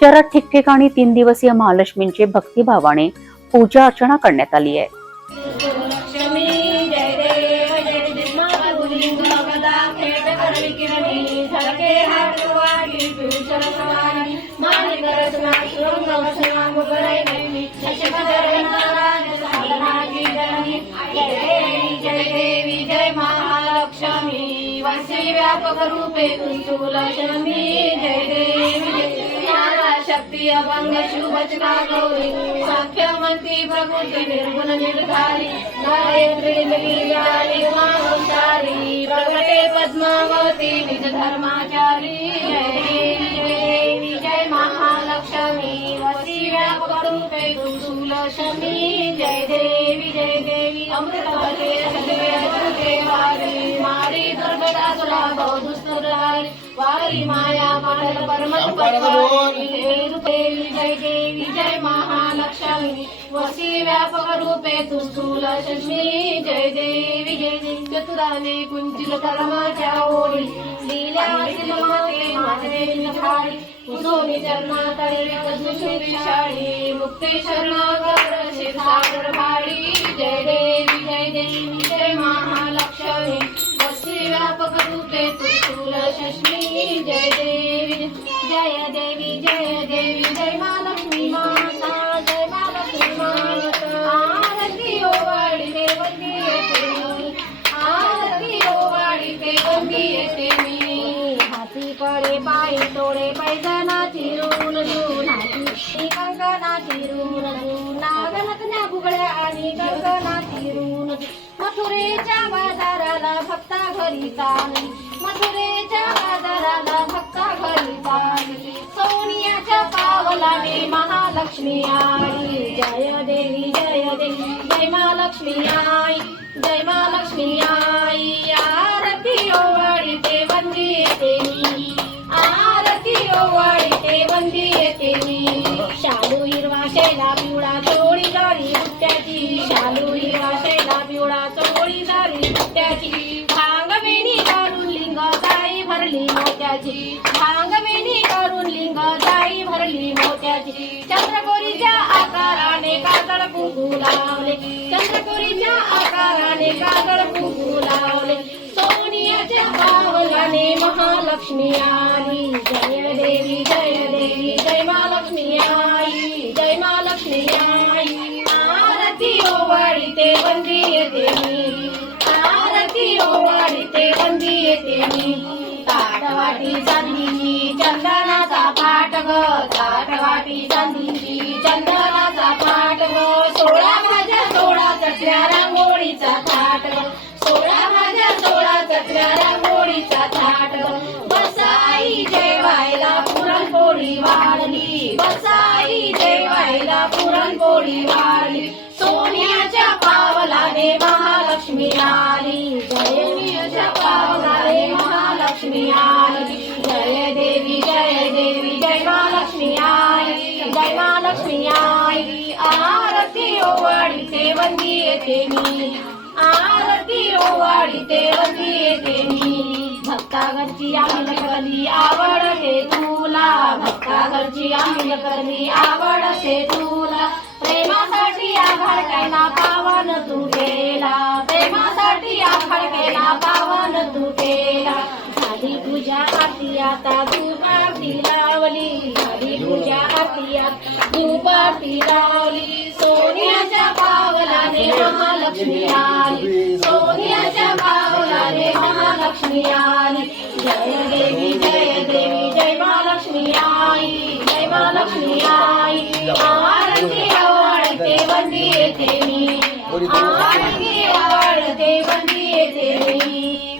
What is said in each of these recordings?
शहरात ठिकठिकाणी तीन दिवसीय महालक्ष्मींचे भक्तिभावाने पूजा अर्चना करण्यात आली आहे. जय देवी जय महालक्ष्मी व्यापक रूपे तुझू लक्ष्मी जय देवी. शक्ती अभंग शुभचना गौरी साख्यमंती प्रकृती निर्गुण निर्धारी गायत्री निर्याली प्रगटे पद्मावती निज धर्माचारी जय जय महालक्ष्मी वसी व्यापक रूपे लक्ष्मी जय देवी जय देवी अमृतवते मारी दुर्गदा बहुदुस्तुरारी वारी माया पाटल परमत पटवारी हे रूपे जय देवी जय महालक्ष्मी वसी व्यापक रूपे तू स्थूल लक्ष्मी जय देवी जय देवी चतुराने कुंचिल कर्माच्या ओढी लीला वासिल माते माझे निखाडी कुसोनी चरणातळी कदुषी शाळी मुक्ती शरणागर शिरसागर भाडी जय देवी रूपे तू स्थूल जय देवी जय देवी जय देवी. जय महालक्ष्मी माता जय महालक्ष्मी माता. आरती ओ ओवाळी देवती येते मी. आरती ओवाळी देवती येते मी. हाती पडे पाय तोडे पैजनाची रून जून हाती कंकणाची रून जून नागनाथ मथुरेच्या बाजाराला भक्ता घरी चालली मथुरेच्या बाजाराला भक्ता घरी चालली सोनियाच्या पावलाने महालक्ष्मी आई. जय देवी जय देवी जय महालक्ष्मी आई. जय महालक्ष्मी आई. आरती ओवाळी ते वंदी येते मी. आरती ओवाळी ते वंदी येते मी. शालू हिरवा शेला कुंकू लावले चंद्रपुरीच्या आकाराने काजळ कुंकू लावले सोनियाच्या पावलाने महालक्ष्मी आली. जय देवी जय देवी जय महालक्ष्मी आई. जय महालक्ष्मी आई. आरती ओवाळी ते वंदी येते मी. आरती ओवाळी ते वंदी येते मी. ताटवाटी चांदीची चंदनाचा पाट ग ताटवाटी चांदीची रांगोळीचा थाट. सोळा माझ्या सोळा चटल्या रांगोळीचा थाट. बसाई जेवायला पुरणपोळी वाढली. बसाई जेवायला पुरणपोळी वाढली. सोन्याच्या पावलाने महालक्ष्मी आली. जयनीच्या पावलाने महालक्ष्मी आली. जय देवी जय देवी जय महालक्ष्मी आई. जय महालक्ष्मी आई. आरती ओवाळी ते वंदी येते मी. आरती ओवाळी ते वंदी येते मी. भक्तागरची आम्ही आवड आवडते तुला. भक्तागरची आम्ही आवड आवडते तुला. प्रेमासाठी आभार केला पावन तू केला. प्रेमासाठी आभार केला पावन तू केला. झाली तुझ्या आरती आता तू आरती लावली. झाली पूजा आरती धूप आरती लावली सोन्याच्या पावलाने महालक्ष्मी आली सोन्याच्या पावलाने महालक्ष्मी आली जय देवी जय देवी जय महालक्ष्मी आई जय महालक्ष्मी आई आरती आवडते वंदी येते मी. आरती आवडते वंदी येते मी.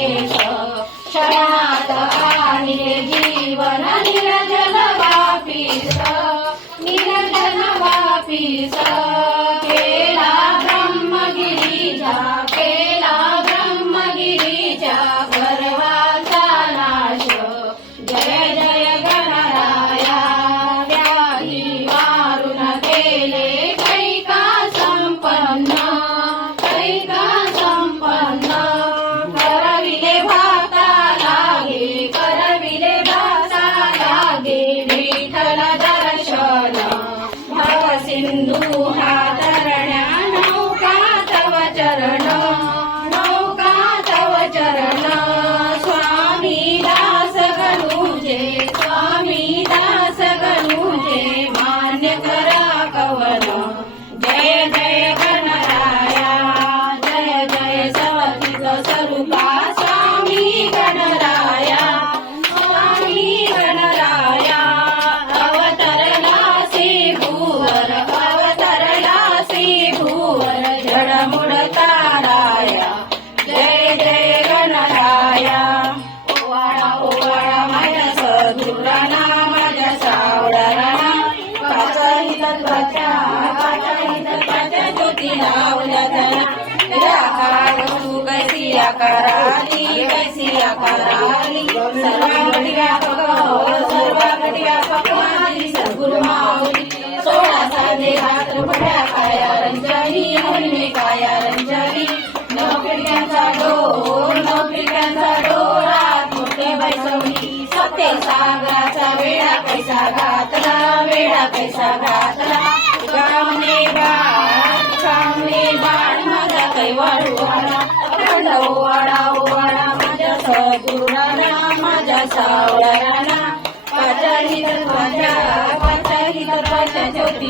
चिलमेश क्षणात आणले जीवन निरजन वापिस निरजन वापिस. केला ब्रह्मगिरीचा केला ब्रह्मगिरीचा गर्वाचा नाश. जय भूवर जडमुड ताराया जय जय गणराया. ओवाळा ओवाळा माझ्या सद्गुराना माझ्या सावळाराना काचाही तत्वाच्या काचाही तत्वाच्या ज्योती लावल्या जना कैसी आकाराली कैसी आकाराली. सर्वांगडी व्यापक सर्वांगडी व्यापक माझी सद्गुरु माऊली. सोळा साधे रात्र भड्या काया रंजनी हरणे काया रंजनी. नवपिढ्यांचा डोर नवपिढ्यांचा डोरात मोठे बैसवणी सत्य सागराचा वेळा कैसा घातला वेळा कैसा घातला. कामने बाळ कामने बाळ माझा कैवाड वाडा. अखंड ओवाडा ओवाडा माझ्या सगुराना माझ्या सावळाना तत्वाच्या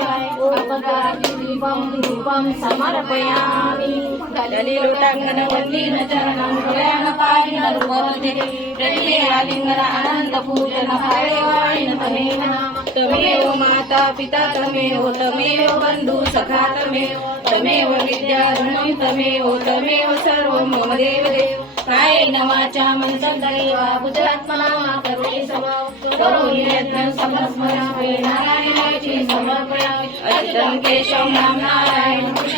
दीपम धूपम समर्पयामि। दलिलोटांगन चरणं प्रयाण पाहिन रूपमते प्रतिले आलिंगन आनंद पूजन तमेव माता पिता तमेव तमेव बन्धु सखा तमेव तमेव विद्या ऋणं तमेव तमेव सर्वं मम देव कायेन वाचा मनसंदैवा बुद्धात्मना करोमि समाव करोमि यत्नं समस्मरामि नारायणाची समर्पयामि। Dhanke Shom Nam Narayan